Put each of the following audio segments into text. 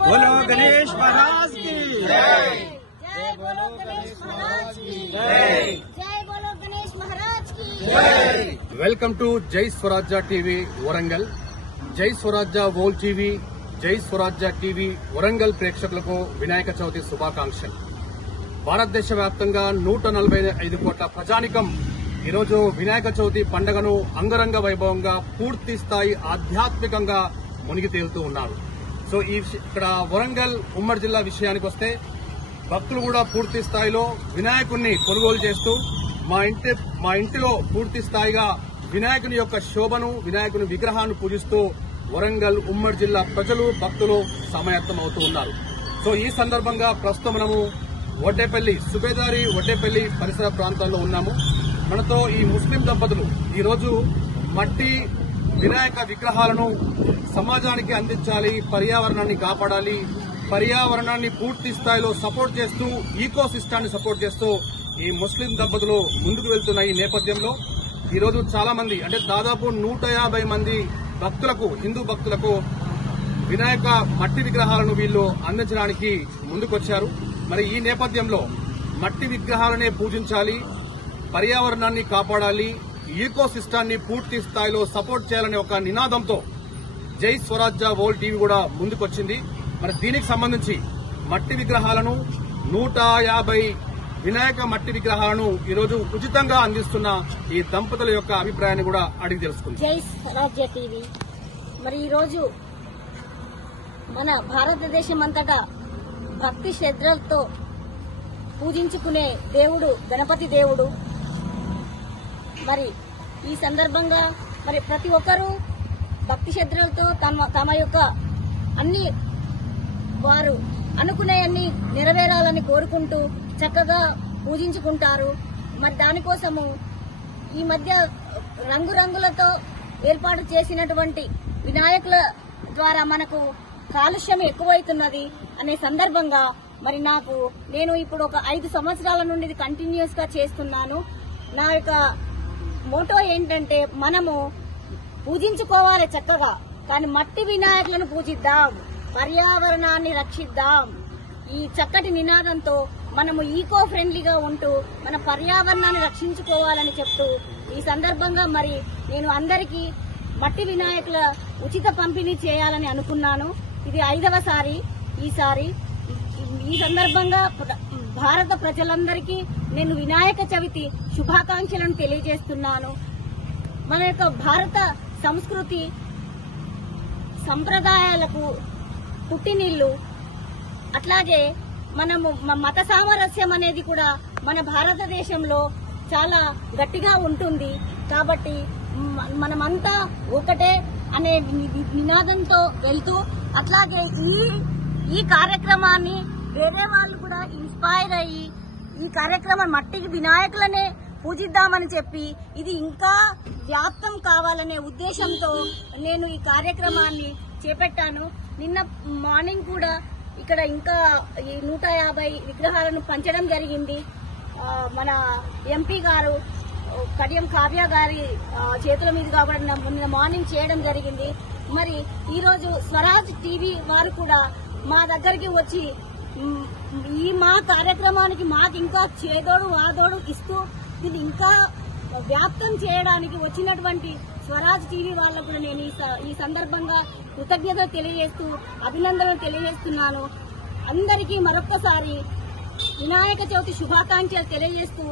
बोलो गणेश महाराज की जय बोलो गणेश महाराज की जय बोलो गणेश महाराज की जय। వెల్కమ్ టు జై స్వరాజ్య టీవీ వరంగల్. జై స్వరాజ్య వోల్ టీవీ, జై స్వరాజ్య టీవీ వరంగల్ ప్రేక్షకులకు వినాయక చవితి శుభాకాంక్షలు. భారతదేశ వ్యాప్తంగా 145 కోట్ల ప్రజానికం ఈరోజు వినాయక చవితి పండుగను అంగరంగ వైభవంగా పూర్తి స్థాయి ఆధ్యాత్మికంగా మునిగి తేలుతూ ఉన్నారు. సో ఇక్కడ వరంగల్ ఉమ్మడి జిల్లా విషయానికి వస్తే భక్తులు కూడా పూర్తి స్థాయిలో వినాయకుడిని కొనుగోలు చేస్తూ మా ఇంటిలో పూర్తి స్థాయిగా వినాయకుని యొక్క శోభను, వినాయకుని విగ్రహాన్ని పూజిస్తూ వరంగల్ ఉమ్మడి జిల్లా ప్రజలు, భక్తులు సమాయత్తం అవుతూ ఉన్నారు. సో ఈ సందర్భంగా ప్రస్తుతం మనము వడ్డేపల్లి, సుబేదారి వడ్డేపల్లి పరిసర ప్రాంతాల్లో ఉన్నాము. మనతో ఈ ముస్లిం దంపతులు ఈరోజు మట్టి వినాయక విగ్రహాలను సమాజానికి అందించాలి, పర్యావరణాన్ని కాపాడాలి, పర్యావరణాన్ని పూర్తి స్థాయిలో సపోర్ట్ చేస్తూ, ఈకో సిస్టాన్ని సపోర్ట్ చేస్తూ ఈ ముస్లిం దంపతులు ముందుకు వెళ్తున్న ఈ నేపథ్యంలో ఈరోజు చాలా మంది, అంటే దాదాపు 150 మంది భక్తులకు, హిందూ భక్తులకు వినాయక మట్టి విగ్రహాలను వీళ్లు అందించడానికి ముందుకొచ్చారు. మరి ఈ నేపథ్యంలో మట్టి విగ్రహాలనే పూజించాలి, పర్యావరణాన్ని కాపాడాలి, ఈకో సిస్టాన్ని పూర్తి స్థాయిలో సపోర్ట్ చేయాలనే ఒక నినాదంతో జై స్వరాజ్య వరల్డ్ టీవీ కూడా ముందుకొచ్చింది. మరి దీనికి సంబంధించి మట్టి విగ్రహాలను 150 వినాయక మట్టి విగ్రహాలను ఈరోజు ఉచితంగా అందిస్తున్న ఈ దంపతుల యొక్క అభిప్రాయాన్ని కూడా అడిగి తెలుసుకుంది. జై స్వరాజ్య టీవీ. మరి ఈరోజు మన భారతదేశం అంతటా భక్తి శ్రద్ధలతో పూజించుకునే దేవుడు గణపతి దేవుడు. మరి ఈ సందర్భంగా మరి ప్రతి ఒక్కరూ భక్తి శ్రద్ధలతో తమ యొక్క అన్ని వారు అనుకునే అన్ని నెరవేరాలని కోరుకుంటూ చక్కగా పూజించుకుంటారు. మరి దానికోసము ఈ మధ్య రంగురంగులతో ఏర్పాటు చేసినటువంటి వినాయకుల ద్వారా మనకు కాలుష్యం ఎక్కువైతున్నది అనే సందర్భంగా మరి నేను ఇప్పుడు ఒక 5 సంవత్సరాల నుండి ఇది కంటిన్యూస్ గా చేస్తున్నాను. నా యొక్క మోటో ఏంటంటే మనము పూజించుకోవాలి చక్కగా, కానీ మట్టి వినాయకులను పూజిద్దాం, పర్యావరణాన్ని రక్షిద్దాం. ఈ చక్కటి నినాదంతో మనము ఈకో ఫ్రెండ్లీగా ఉంటూ మన పర్యావరణాన్ని రక్షించుకోవాలని చెప్తూ ఈ సందర్భంగా మరి నేను అందరికీ మట్టి వినాయకుల ఉచిత పంపిణీ చేయాలని అనుకున్నాను. ఇది 5వ సారి. ఈ సందర్భంగా భారత ప్రజలందరికీ నేను వినాయక చవితి శుభాకాంక్షలను తెలియజేస్తున్నాను. మన యొక్క భారత సంస్కృతి సంప్రదాయాలకు పుట్టినిల్లు. అట్లాగే మనము మత సామరస్యం అనేది కూడా మన భారతదేశంలో చాలా గట్టిగా ఉంటుంది. కాబట్టి మనమంతా ఒకటే అనే నినాదంతో వెళ్తూ, అట్లాగే ఈ కార్యక్రమాన్ని వేరే వాళ్ళు కూడా ఇన్స్పైర్ అయ్యి ఈ కార్యక్రమం మట్టికి వినాయకులనే పూజిద్దామని చెప్పి ఇది ఇంకా వ్యాప్తం కావాలనే ఉద్దేశంతో నేను ఈ కార్యక్రమాన్ని చేపట్టాను. నిన్న మార్నింగ్ కూడా ఇక్కడ ఇంకా ఈ 150 విగ్రహాలను పంచడం జరిగింది. మన ఎంపీ గారు కడియం కావ్య గారి చేతుల మీదుగా కూడా నిన్న మార్నింగ్ చేయడం జరిగింది. మరి ఈరోజు స్వరాజ్ టీవీ వారు కూడా మా దగ్గరికి వచ్చి మా కార్యక్రమానికి మాకు ఇంకా చేదోడు వాదోడు ఇస్తూ ఇది ఇంకా వ్యాప్తం చేయడానికి వచ్చినటువంటి స్వరాజ్ టీవీ వాళ్ళకు కూడా నేను ఈ సందర్భంగా కృతజ్ఞతలు తెలియజేస్తూ అభినందనలు తెలియజేస్తున్నాను. అందరికీ మరొక్కసారి వినాయక చవితి శుభాకాంక్షలు తెలియజేస్తూ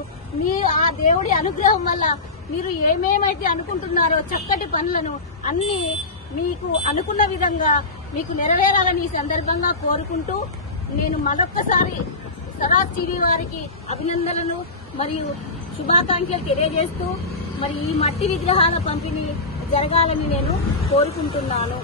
ఆ దేవుడి అనుగ్రహం వల్ల మీరు ఏమేమైతే అనుకుంటున్నారో చక్కటి పనులను అన్ని మీకు అనుకున్న విధంగా మీకు నెరవేరాలని ఈ సందర్భంగా కోరుకుంటూ నేను మరొక్కసారి స్వరాజ్ టీవీ వారికి అభినందనలు మరియు శుభాకాంక్షలు తెలియజేస్తూ మరి ఈ మట్టి విగ్రహాల పంపిణీ జరగాలని నేను కోరుకుంటున్నాను.